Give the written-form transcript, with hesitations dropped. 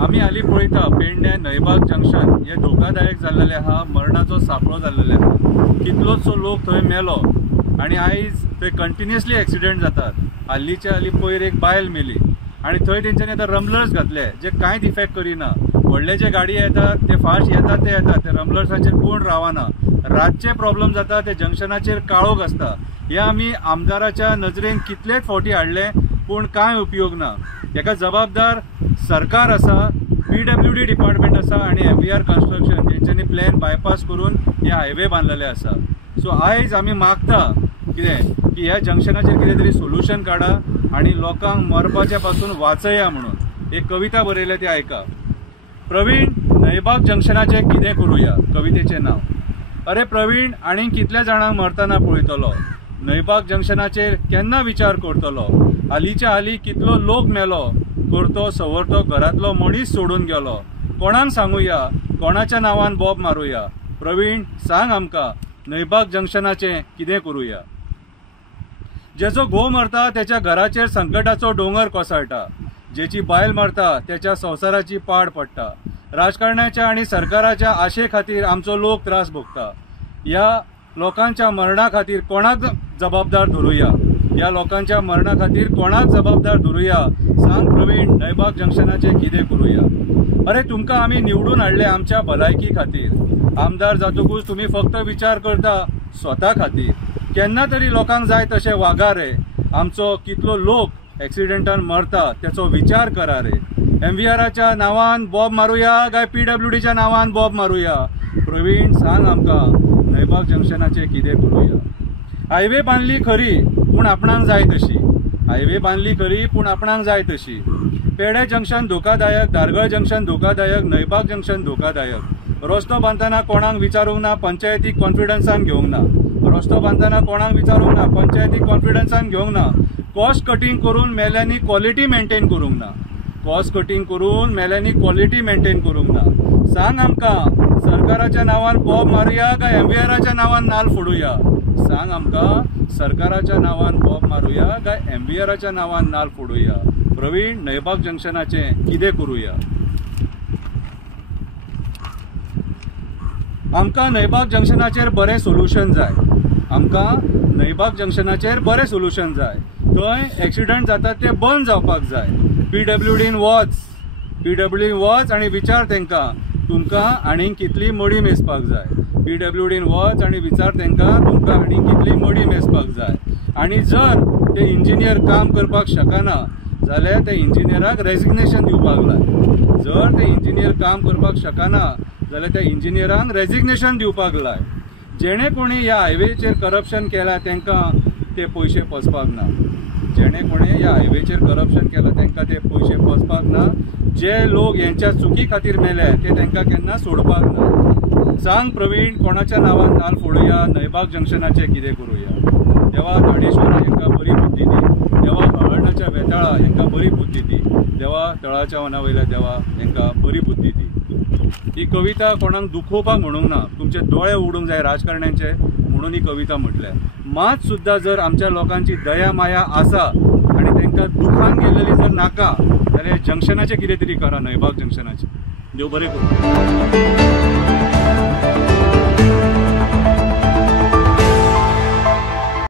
आम्ही हालीं पळयता पेडणे नयबाग जंक्शन हे धोकादायक जाल्लेले आहा, मरणाचो सांपळो जाल्लेले आहा। कितलोसो लोक थंय मेलो आणि आयज थंय कंटिन्युअसली एक्सिडेंट जातात। हालींच्या हालीं पयर एक बायल मेली आणि थंय तेंच्यांनी आतां रमलर्स घातले जे कांयच इफेक्ट करिना। व्हडले जे गाडी येतात ते फास्ट येतात ते रमलर्साचेर कोण रावना। रातचे प्रॉब्लेम जाता ते जंक्शनाचेर काळोख आसता। हे आमी आमदाराच्या नजरेन कितलेच फावटी हाडले पूण कांय उपयोग ना। हेका जबाबदार सरकार आसा, PWD डिपार्टमेंट आसा आणि MVR कन्स्ट्रक्शन जेंच्यांनी प्लॅन बायपास करून हे हायवे बांदलेले आसा। सो आयज आमी मागता कितें की ह्या जंक्शनाचेर कितें तरी सोल्युशन काडा आणि लोकांक मरपाच्या पासून वाचया म्हणून एक कविता बरयल्या ती आयका। प्रवीण, नयबाग जंक्शनाचे कितें करूया कवितेचें नाव। अरे प्रवीण, आनी कितल्या जाणांक मरतना पळयतलो, नयबाग जंक्शनाचेर केन्ना विचार करतलो। हालींच्या हालीं कितलो लोक मेलो, करतो सवरतो घरातलो मनीस सोडून गेलो। कोणाक सांगुया, कोणाच्या नांवान बॉब मारूया। प्रवीण, सांग आमकां नयबाग जंक्शनाचें कितें करूया। जेचो घोव मरता त्याच्या घराचेर संकटाचो डोंगर कोसळटा, जेची बायल मरता त्याच्या संवसाराची पाड पडटा। राजकारण्याच्या आणि सरकाराच्या आशे खातीर आमचो लोक त्रास भोगता। ह्या लोकांच्या मरणा खातीर कोणाक जबाबदार धरूया, ह्या लोकांच्या मरणा खातीर कोणाक जबाबदार धरूया। सांग प्रवीण, नयबाग जंक्शनाचे कितें करूया। अरे तुमकां आमी निवडून हाडले आमच्या भलायकी खातीर। आमदार जातकूच तुम्ही फक्त विचार करता स्वता खातीर। केन्ना तरी लोकांक जाय तशें वागा रे। आमचो कितलो लोक एक्सिडेंटान मरता त्याचो विचार करा रे। MVRच्या नांवान बॉब मारूया काय PWDच्या नांवान बॉब मारूया। प्रवीण, सांग आमकां नयबाग जंक्शनाचे कितें करूया। हायवे बांदली खरी पूण आपणाक जाय तशी, हायवे बांदली खरी पूण आपणाक जाय तशी। पेडे जंक्शन धोकादायक, दारगळ जंक्शन धोकादायक, नयबाग जंक्शन धोकादायक। रस्तो बांदतना कोणाक विचारूंक ना, पंचायतीक कॉन्फिडन्सान घेवंक ना। रस्तो बांदतना कोणाक विचारूंक ना, पंचायतीक कॉन्फिडन्सान घेवंक ना। कॉस्ट कटिंग करून मेल्यांनी क्वॉलिटी मेंटेन करूंक ना, कॉस्ट कटिंग करून मेल्यांनी क्वॉलिटी मेंटेन करूंक ना। सांग आमकां सरकाराच्या नांवान बॉब मारूया काय MVRच्या नांवान नाल फोडूया। सांग आमकां सरकाराच्या नांवान बॉब मारूया काय MVRच्या नांवान नाल फोडूया। प्रवीण, नयबाग जंक्शनाचे कितें करूया। आमकां नयबाग जंक्शनाचेर बरें सोल्युशन जाय, आमकां नयबाग जंक्शनाचेर बरें सोल्युशन जाय। थंय एक्सिडंट जातात ते बंद जावपाक जाय। PWDन वच आणि विचार तेंकां तुमकां आनीक कितली मडी मेजपाक जाय। PWDन वच आणि विचार तेंकां तुमकां आनीक कितली मडी मेजपाक जाय। आणि जर ते इंजिनियर काम करपाक शकना जाल्यार ते इंजिनियराक रेजिग्नेशन दिवपाक लाय। जर ते इंजिनियर काम करपाक शकना जाल्यार त्या इंजिनियरांक रेजिग्नेशन दिवपाक लाय। जेणे कोणी ह्या हायवेचेर करप्शन केला तेंकां ते पयशे पोसपाक ना। जेणे कोणी ह्या हायवेचेर करप्शन केला तेंकां ते पयशे पोसपाक ना। जे लोक यांच्या चुकी खातीर मेले ते तेंकां केन्ना सोडपाक ना। सांग प्रवीण, कोणाच्या नांवान नाल फोडूया, नयबाग जंक्शनाचे कितें करूया। देवा दाडेश्वरा हेंकां बरी बुद्धी दी, देवा हळर्णाच्या वेताळा हेंकां बरी बुद्धी दी, देवा तळाच्या वना वयल्या देवा हेंकां बरी बुद्धी दी। ही कविता कोणाक दुखोवपाक म्हणूंक ना, तुमचे दोळे उगडूंक जाय राजकारण्यांचे म्हणून ही कविता म्हटल्या। मात सुद्धा जर आमच्या लोकांची दया माया आसा आणि तांकां दुखान गेलेली जर नाका जाल्यार जंक्शनाचे कितें तरी करा, नयबाग जंक्शनाचे। देव बरें करूं।